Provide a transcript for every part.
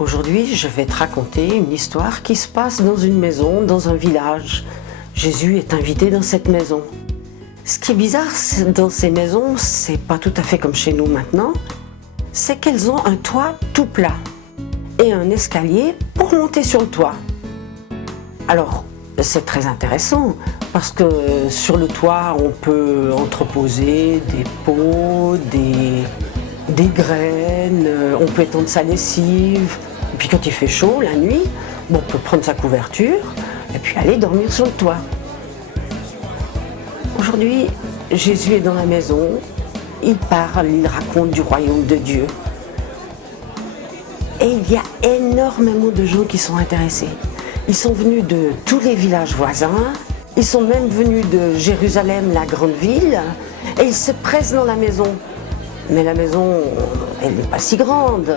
Aujourd'hui, je vais te raconter une histoire qui se passe dans une maison, dans un village. Jésus est invité dans cette maison. Ce qui est bizarre dans ces maisons, c'est pas tout à fait comme chez nous maintenant, c'est qu'elles ont un toit tout plat et un escalier pour monter sur le toit. Alors, c'est très intéressant parce que sur le toit, on peut entreposer des pots, des graines, on peut étendre sa lessive. Et puis quand il fait chaud, la nuit, on peut prendre sa couverture et puis aller dormir sur le toit. Aujourd'hui, Jésus est dans la maison, il parle, il raconte du royaume de Dieu. Et il y a énormément de gens qui sont intéressés. Ils sont venus de tous les villages voisins, ils sont même venus de Jérusalem, la grande ville, et ils se pressent dans la maison. Mais la maison, elle n'est pas si grande.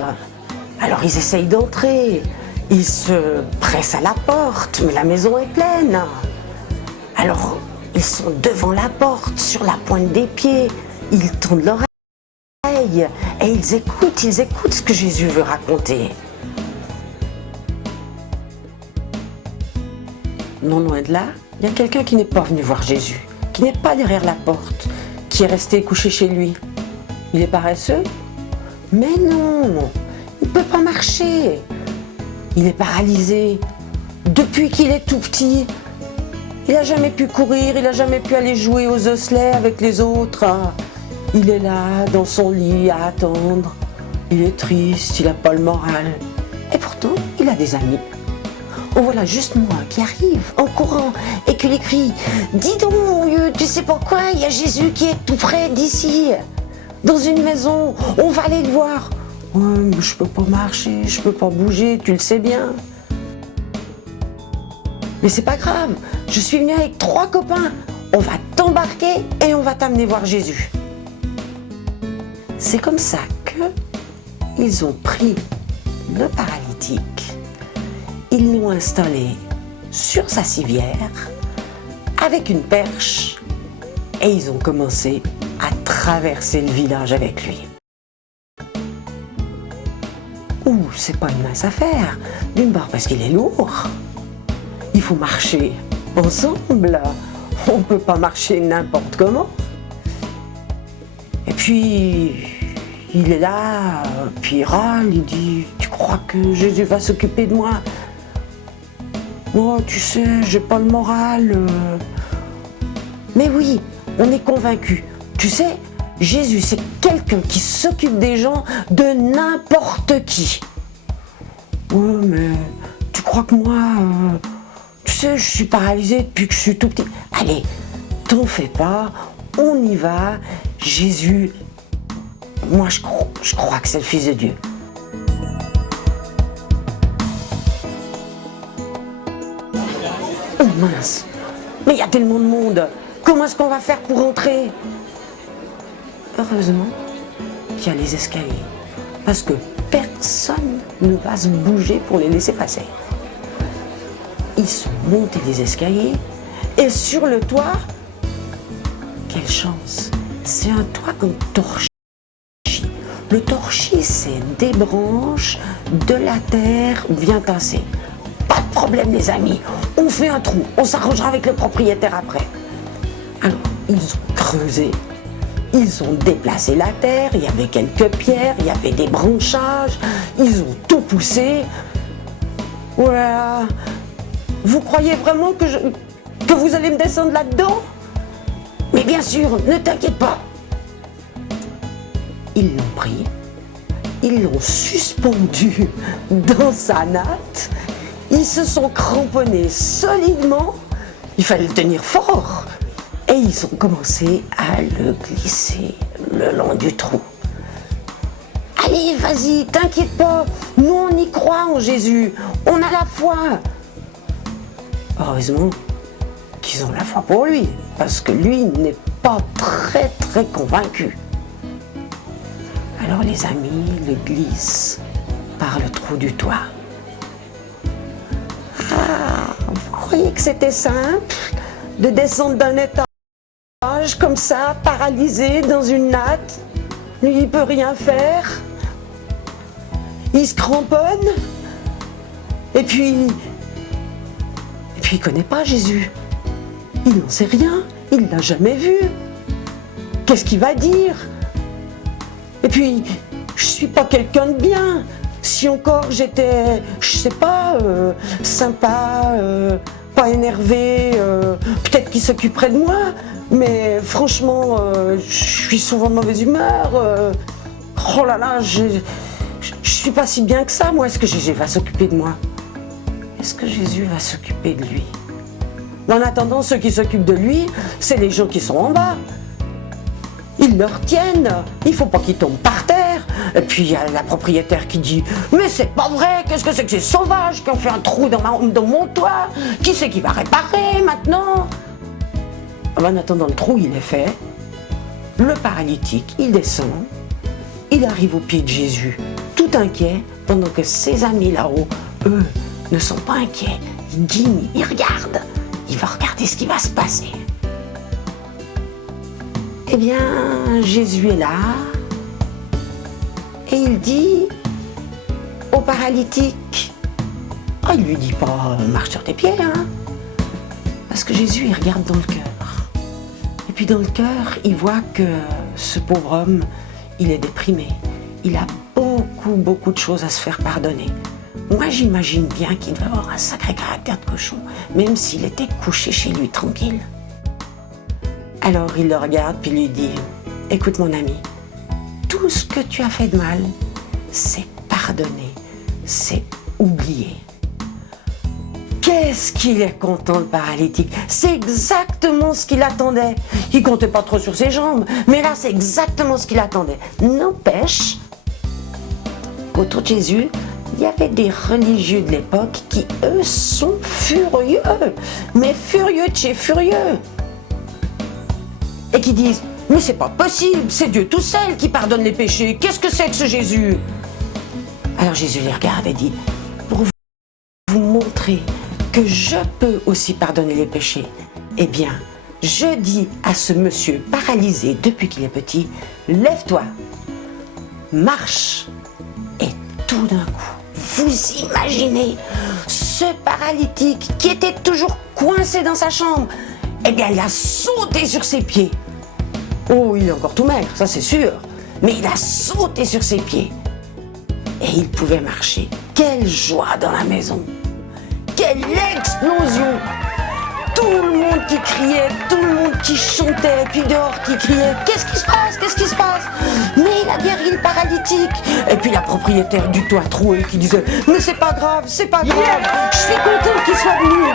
Alors ils essayent d'entrer, ils se pressent à la porte, mais la maison est pleine. Alors ils sont devant la porte, sur la pointe des pieds, ils tendent l'oreille et ils écoutent ce que Jésus veut raconter. Non loin de là, il y a quelqu'un qui n'est pas venu voir Jésus, qui n'est pas derrière la porte, qui est resté couché chez lui. Il est paresseux? Mais non, il ne peut pas marcher. Il est paralysé. Depuis qu'il est tout petit, il n'a jamais pu courir, il n'a jamais pu aller jouer aux osselets avec les autres. Il est là, dans son lit, à attendre. Il est triste, il n'a pas le moral. Et pourtant, il a des amis. Oh voilà juste moi qui arrive en courant et qui lui crie « Dis donc, mon vieux, tu sais pourquoi il y a Jésus qui est tout près d'ici, dans une maison, on va aller le voir. » « Ouais, mais je peux pas marcher, je peux pas bouger, tu le sais bien. » « Mais c'est pas grave, je suis venu avec 3 copains, on va t'embarquer et on va t'amener voir Jésus. » C'est comme ça qu'ils ont pris le paralytique, ils l'ont installé sur sa civière avec une perche et ils ont commencé à traverser le village avec lui. Ouh, c'est pas une mince affaire, d'une part parce qu'il est lourd, il faut marcher ensemble, on peut pas marcher n'importe comment. Et puis, il est là, puis il râle, il dit « Tu crois que Jésus va s'occuper de moi ? Moi, tu sais, j'ai pas le moral. » Mais oui, on est convaincus. Tu sais, Jésus, c'est quelqu'un qui s'occupe des gens de n'importe qui. Ouais, mais tu crois que moi, tu sais, je suis paralysée depuis que je suis tout petit. Allez, t'en fais pas, on y va. Jésus, moi je crois que c'est le Fils de Dieu. Oh mince, mais il y a tellement de monde. Comment est-ce qu'on va faire pour entrer? Heureusement qu'il y a les escaliers, parce que personne ne va se bouger pour les laisser passer. Ils sont montés des escaliers et sur le toit, quelle chance, c'est un toit comme torchis. Le torchis, c'est des branches de la terre bien tassées. Pas de problème les amis, on fait un trou, on s'arrangera avec le propriétaire après. Alors, ils ont creusé. Ils ont déplacé la terre, il y avait quelques pierres, il y avait des branchages, ils ont tout poussé. Voilà. Vous croyez vraiment que vous allez me descendre là-dedans? Mais bien sûr, ne t'inquiète pas. Ils l'ont pris, ils l'ont suspendu dans sa natte, ils se sont cramponnés solidement, il fallait le tenir fort. Et ils ont commencé à le glisser le long du trou. Allez, vas-y, t'inquiète pas, nous on y croit en Jésus, on a la foi. Heureusement qu'ils ont la foi pour lui, parce que lui n'est pas très convaincu. Alors les amis le glissent par le trou du toit. Ah, vous croyez que c'était simple de descendre d'un étage comme ça, paralysé dans une natte? Lui, il peut rien faire. Il se cramponne. Et puis il ne connaît pas Jésus. Il n'en sait rien, il ne l'a jamais vu. Qu'est-ce qu'il va dire? Et puis, je ne suis pas quelqu'un de bien. Si encore j'étais, je sais pas, sympa, pas énervé, peut-être qu'il s'occuperait de moi. Mais franchement, je suis souvent de mauvaise humeur. Oh là là, je suis pas si bien que ça, moi. Est-ce que Jésus va s'occuper de moi? Est-ce que Jésus va s'occuper de lui? En attendant, ceux qui s'occupent de lui, c'est les gens qui sont en bas. Ils le retiennent, il ne faut pas qu'il tombe par terre. Et puis il y a la propriétaire qui dit « Mais c'est pas vrai, qu'est-ce que c'est que ces sauvages qui ont fait un trou dans mon toit? Qui c'est qui va réparer maintenant ?» En attendant, le trou il est fait, le paralytique il descend, il arrive au pied de Jésus, tout inquiet, pendant que ses amis là-haut, eux, ne sont pas inquiets. Ils guignent, ils regardent, il va regarder ce qui va se passer. Eh bien, Jésus est là et il dit au paralytique, oh, il lui dit pas marche sur tes pieds, hein, parce que Jésus il regarde dans le cœur. Et puis dans le cœur, il voit que ce pauvre homme, il est déprimé. Il a beaucoup de choses à se faire pardonner. Moi, j'imagine bien qu'il devait avoir un sacré caractère de cochon, même s'il était couché chez lui tranquille. Alors il le regarde puis lui dit « Écoute mon ami, tout ce que tu as fait de mal, c'est pardonné, c'est oublié. » Qu'est-ce qu'il est content le paralytique, c'est exactement ce qu'il attendait. Il comptait pas trop sur ses jambes, mais là c'est exactement ce qu'il attendait. N'empêche qu'autour de Jésus, il y avait des religieux de l'époque qui, eux, sont furieux, mais furieux de chez furieux. Et qui disent, mais c'est pas possible, c'est Dieu tout seul qui pardonne les péchés, qu'est-ce que c'est que ce Jésus? Alors Jésus les regarde et dit, pour vous montrer que je peux aussi pardonner les péchés, eh bien, je dis à ce monsieur paralysé depuis qu'il est petit, lève-toi, marche, et tout d'un coup, vous imaginez ce paralytique qui était toujours coincé dans sa chambre, eh bien, il a sauté sur ses pieds. Oh, il est encore tout maigre, ça c'est sûr. Mais il a sauté sur ses pieds. Et il pouvait marcher. Quelle joie dans la maison. Quelle explosion. Tout le monde qui criait, tout le monde qui chantait, puis dehors qui criait. Qu'est-ce qui se passe? Qu'est-ce qui se passe? Mais il a guéri le paralytique. Et puis la propriétaire du toit troué qui disait, mais c'est pas grave, je suis content qu'il soit venu.